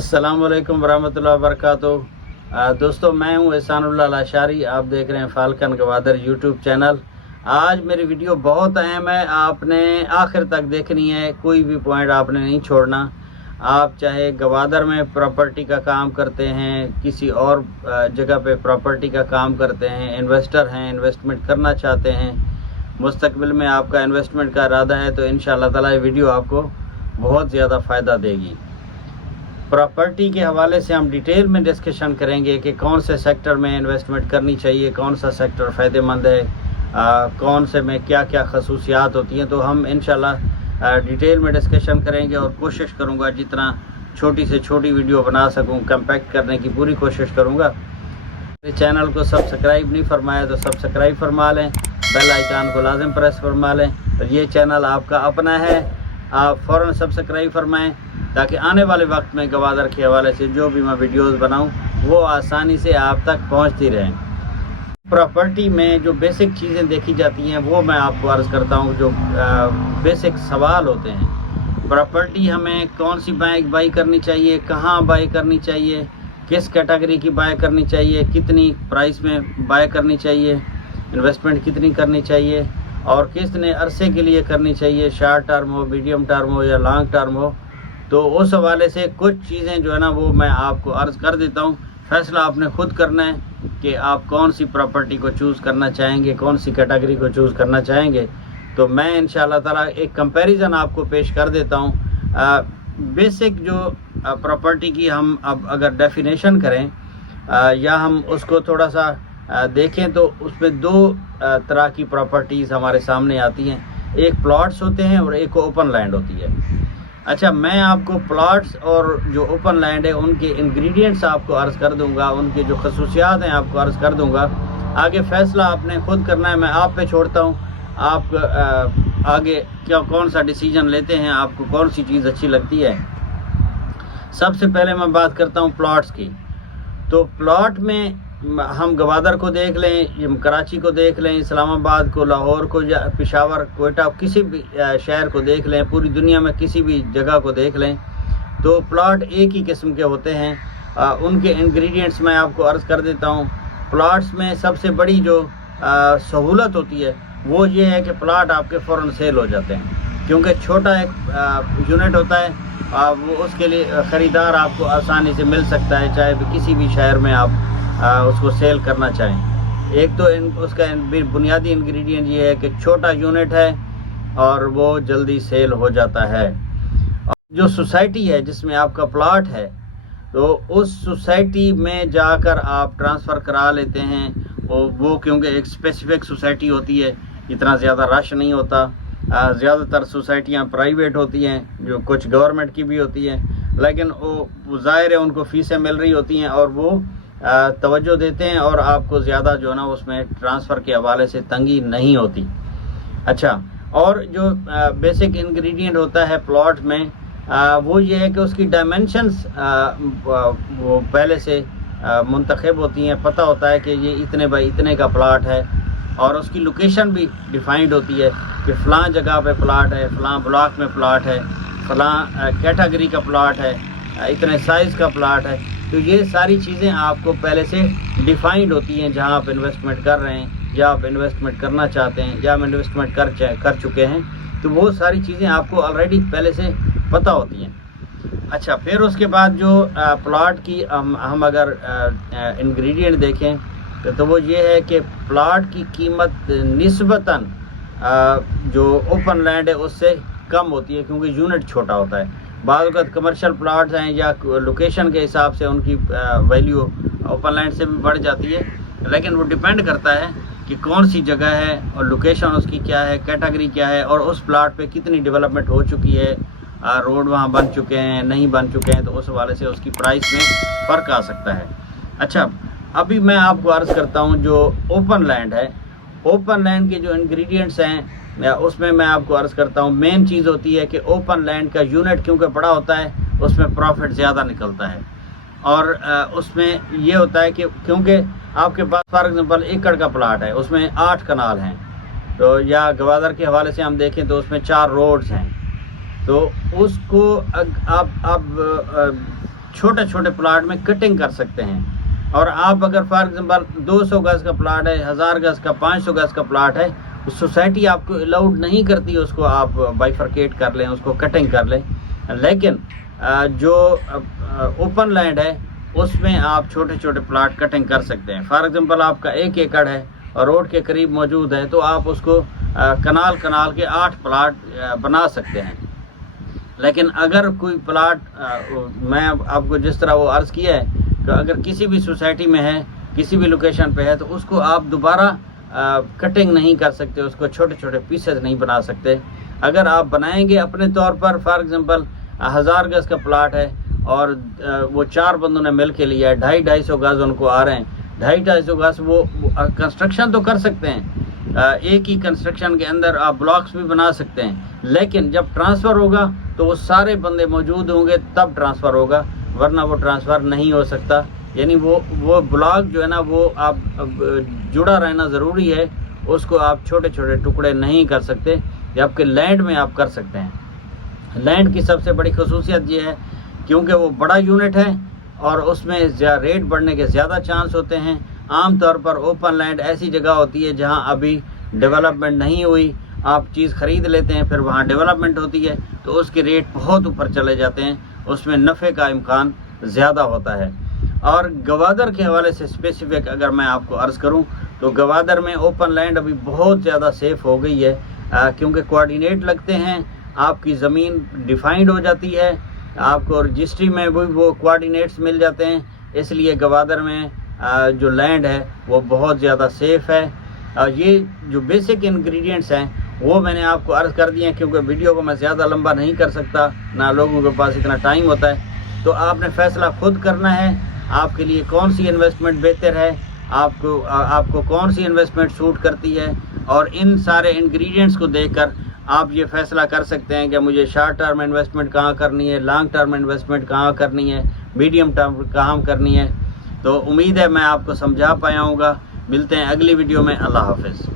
अस्सलाम वालेकुम वरहमतुल्लाहि वबरकातुहू। दोस्तों, मैं हूं एहसानुल्लाह लाशारी। आप देख रहे हैं फाल्कन गवादर यूट्यूब चैनल। आज मेरी वीडियो बहुत अहम है, आपने आखिर तक देखनी है, कोई भी पॉइंट आपने नहीं छोड़ना। आप चाहे गवादर में प्रॉपर्टी का काम करते हैं, किसी और जगह पे प्रॉपर्टी का काम करते हैं, इन्वेस्टर हैं, इन्वेस्टमेंट करना चाहते हैं, मुस्तकबिल में आपका इन्वेस्टमेंट का इरादा है, तो इंशाअल्लाह ताला ये वीडियो आपको बहुत ज़्यादा फ़ायदा देगी। प्रॉपर्टी के हवाले से हम डिटेल में डिस्कशन करेंगे कि कौन से सेक्टर में इन्वेस्टमेंट करनी चाहिए, कौन सा सेक्टर फ़ायदेमंद है, कौन से में क्या क्या खसूसियात होती हैं। तो हम इंशाल्लाह डिटेल में डिस्कशन करेंगे और कोशिश करूंगा जितना छोटी से छोटी वीडियो बना सकूं, कम्पैक्ट करने की पूरी कोशिश करूंगा। मेरे चैनल को सब्सक्राइब नहीं फरमाया तो सब्सक्राइब फरमा लें, बेल आइकन को लाजिम प्रेस फरमा लें। और ये चैनल आपका अपना है, आप फ़ौरन सब्सक्राइब फरमाएं ताकि आने वाले वक्त में गवादर के हवाले से जो भी मैं वीडियोस बनाऊं वो आसानी से आप तक पहुंचती रहें। प्रॉपर्टी में जो बेसिक चीज़ें देखी जाती हैं वो मैं आपको अर्ज़ करता हूं, जो बेसिक सवाल होते हैं। प्रॉपर्टी हमें कौन सी बाई करनी चाहिए, कहाँ बाई करनी चाहिए, किस कैटेगरी की बाई करनी चाहिए, कितनी प्राइस में बाई करनी चाहिए, इन्वेस्टमेंट कितनी करनी चाहिए और कितने अरसे के लिए करनी चाहिए, शॉर्ट टर्म हो, मीडियम टर्म हो या लॉन्ग टर्म हो। तो उस हवाले से कुछ चीज़ें जो है ना वो मैं आपको अर्ज़ कर देता हूँ। फैसला आपने खुद करना है कि आप कौन सी प्रॉपर्टी को चूज़ करना चाहेंगे, कौन सी कैटेगरी को चूज़ करना चाहेंगे। तो मैं इंशाअल्लाह ताला एक कंपैरिजन आपको पेश कर देता हूँ। बेसिक जो प्रॉपर्टी की हम अब अगर डेफिनेशन करें या हम उसको थोड़ा सा देखें तो उसमें दो तरह की प्रॉपर्टीज़ हमारे सामने आती हैं। एक प्लॉट्स होते हैं और एक ओपन लैंड होती है। अच्छा, मैं आपको प्लॉट्स और जो ओपन लैंड है उनके इंग्रेडिएंट्स आपको अर्ज़ कर दूंगा, उनके जो खसूसियात हैं आपको अर्ज़ कर दूंगा। आगे फैसला आपने खुद करना है, मैं आप पे छोड़ता हूँ। आप आगे कौन सा डिसीजन लेते हैं, आपको कौन सी चीज़ अच्छी लगती है। सबसे पहले मैं बात करता हूँ प्लॉट्स की। तो प्लॉट में हम गवादर को देख लें, कराची को देख लें, इस्लामाबाद को, लाहौर को या पेशावर, कोयटा, किसी भी शहर को देख लें, पूरी दुनिया में किसी भी जगह को देख लें, तो प्लॉट एक ही किस्म के होते हैं। उनके इंग्रेडिएंट्स मैं आपको अर्ज़ कर देता हूँ। प्लॉट्स में सबसे बड़ी जो सहूलत होती है वो ये है कि प्लॉट आपके फ़ौरन सेल हो जाते हैं, क्योंकि छोटा एक यूनिट होता है, वो उसके लिए ख़रीदार आपको आसानी से मिल सकता है, चाहे भी किसी भी शहर में आप उसको सेल करना चाहें। एक तो उसका बुनियादी इंग्रेडिएंट ये है कि छोटा यूनिट है और वो जल्दी सेल हो जाता है। और जो सोसाइटी है जिसमें आपका प्लॉट है, तो उस सोसाइटी में जाकर आप ट्रांसफ़र करा लेते हैं। वो क्योंकि एक स्पेसिफिक सोसाइटी होती है, इतना ज़्यादा रश नहीं होता। ज़्यादातर सोसाइटियाँ प्राइवेट होती हैं, जो कुछ गवर्नमेंट की भी होती हैं, लेकिन वो ज़ाहिर है उनको फ़ीसें मिल रही होती हैं और वो तवज्जो देते हैं और आपको ज़्यादा जो है ना उसमें ट्रांसफ़र के हवाले से तंगी नहीं होती। अच्छा, और जो बेसिक इंग्रेडिएंट होता है प्लॉट में, वो ये है कि उसकी डायमेंशंस वो पहले से मुंतखब होती हैं। पता होता है कि ये इतने बाई इतने का प्लॉट है और उसकी लोकेशन भी डिफाइंड होती है कि फ़लाँ जगह पे प्लॉट है, फ़लाँ ब्लॉक में प्लॉट है, फ़लाँ कैटेगरी का प्लॉट है, इतने साइज़ का प्लॉट है। तो ये सारी चीज़ें आपको पहले से डिफाइंड होती हैं। जहाँ आप इन्वेस्टमेंट कर रहे हैं या आप इन्वेस्टमेंट करना चाहते हैं या आप इन्वेस्टमेंट कर चुके हैं, तो वो सारी चीज़ें आपको ऑलरेडी पहले से पता होती हैं। अच्छा, फिर उसके बाद जो प्लॉट की हम अगर इंग्रेडिएंट देखें तो वो ये है कि प्लॉट की कीमत निस्बतन जो ओपन लैंड है उससे कम होती है, क्योंकि यूनिट छोटा होता है। बाद वक़्त कमर्शियल प्लॉट्स हैं या लोकेशन के हिसाब से उनकी वैल्यू ओपन लैंड से भी बढ़ जाती है, लेकिन वो डिपेंड करता है कि कौन सी जगह है और लोकेशन उसकी क्या है, कैटेगरी क्या है और उस प्लॉट पे कितनी डेवलपमेंट हो चुकी है, रोड वहाँ बन चुके हैं, नहीं बन चुके हैं, तो उस हवाले से उसकी प्राइस में फ़र्क आ सकता है। अच्छा, अभी मैं आपको अर्ज़ करता हूँ जो ओपन लैंड है। ओपन लैंड के जो इंग्रेडिएंट्स हैं उसमें मैं आपको अर्ज़ करता हूँ। मेन चीज़ होती है कि ओपन लैंड का यूनिट क्योंकि बड़ा होता है, उसमें प्रॉफिट ज़्यादा निकलता है। और उसमें ये होता है कि क्योंकि आपके पास फॉर एग्जांपल एकड़ का प्लाट है, उसमें 8 कनाल हैं, तो या गवादर के हवाले से हम देखें तो उसमें 4 रोड्स हैं, तो उसको आप چھوٹے چھوٹے پلاٹ میں کٹنگ کر سکتے ہیں. اور آپ اگر فار ایگزامپل 200 گز کا پلاٹ ہے, 1000 گز کا, 500 گز کا پلاٹ ہے, سوسائٹی آپ کو الاؤڈ نہیں کرتی اس کو آپ بائیفرکیٹ کر لیں, اس کو کٹنگ کر لیں. لیکن جو اوپن لینڈ ہے اس میں آپ چھوٹے چھوٹے پلاٹ کٹنگ کر سکتے ہیں. فار ایگزامپل آپ کا 1 ایکڑ ہے اور روڈ کے قریب موجود ہے, تو آپ اس کو کنال کے 8 پلاٹ بنا سکتے ہیں. لیکن اگر کوئی پلاٹ, میں آپ کو جس طرح وہ عرض کیا ہے کہ اگر کسی بھی سوسائٹی میں ہے, کسی بھی لوکیشن پہ ہے, تو اس کو آپ دوبارہ کٹنگ نہیں کر سکتے, اس کو چھوٹے چھوٹے پیسز نہیں بنا سکتے. اگر آپ بنائیں گے اپنے طور پر, فار ایگزامپل 1000 گز کا پلاٹ ہے اور وہ 4 بندوں نے مل کے لیا ہے, 250 گز ان کو آ رہے ہیں, 250 گز وہ کنسٹرکشن تو کر سکتے ہیں, ایک ہی کنسٹرکشن کے اندر آپ بلاکس بھی بنا سکتے ہیں. لیکن جب ٹرانسفر ہوگا تو وہ سارے بندے موجود ہوں گے تب ٹرانسفر ہوگا, ورنہ وہ ٹرانسفر نہیں ہو سکتا. یعنی وہ بلاک جو ہے نا, وہ آپ جڑا رہنا ضروری ہے, اس کو آپ چھوٹے چھوٹے ٹکڑے نہیں کر سکتے. جبکہ لینڈ میں آپ کر سکتے ہیں. لینڈ کی سب سے بڑی خصوصیت یہ ہے کیونکہ وہ بڑا یونٹ ہے اور اس میں ریٹ بڑھنے کے زیادہ چانس ہوتے ہیں. عام طور پر اوپن لینڈ ایسی جگہ ہوتی ہے جہاں ابھی ڈیولپمنٹ نہیں ہوئی, آپ چیز خرید لیتے ہیں, پھر وہاں ڈیولپمنٹ ہوتی ہے تو اس کے ریٹ بہت اوپر چلے جاتے ہیں, اس میں نفع کا امکان زیادہ ہوتا ہے. اور گوادر کے حوالے سے اسپیسیفک اگر میں آپ کو عرض کروں تو گوادر میں اوپن لینڈ ابھی بہت زیادہ سیف ہو گئی ہے, کیونکہ کوآرڈینیٹ لگتے ہیں, آپ کی زمین ڈیفائنڈ ہو جاتی ہے, آپ کو رجسٹری میں بھی وہ کوآرڈینیٹس مل جاتے ہیں. اس لیے گوادر میں جو لینڈ ہے وہ بہت زیادہ سیف ہے. یہ جو بیسک انگریڈینٹس ہیں وہ میں نے آپ کو عرض کر دیے ہیں, کیونکہ ویڈیو کو میں زیادہ لمبا نہیں کر سکتا, نہ لوگوں کے پاس اتنا ٹائم ہوتا ہے. تو آپ نے فیصلہ خود کرنا ہے آپ کے لیے کون سی انویسٹمنٹ بہتر ہے, آپ کو کون سی انویسٹمنٹ سوٹ کرتی ہے. اور ان سارے انگریڈینٹس کو دیکھ کر آپ یہ فیصلہ کر سکتے ہیں کہ مجھے شارٹ ٹرم انویسٹمنٹ کہاں کرنی ہے, لانگ ٹرم انویسٹمنٹ کہاں کرنی ہے, میڈیم ٹرم کہاں کرنی ہے. تو امید ہے میں آپ کو سمجھا پایا ہوں گا. ملتے ہیں اگلی ویڈیو میں. اللہ حافظ.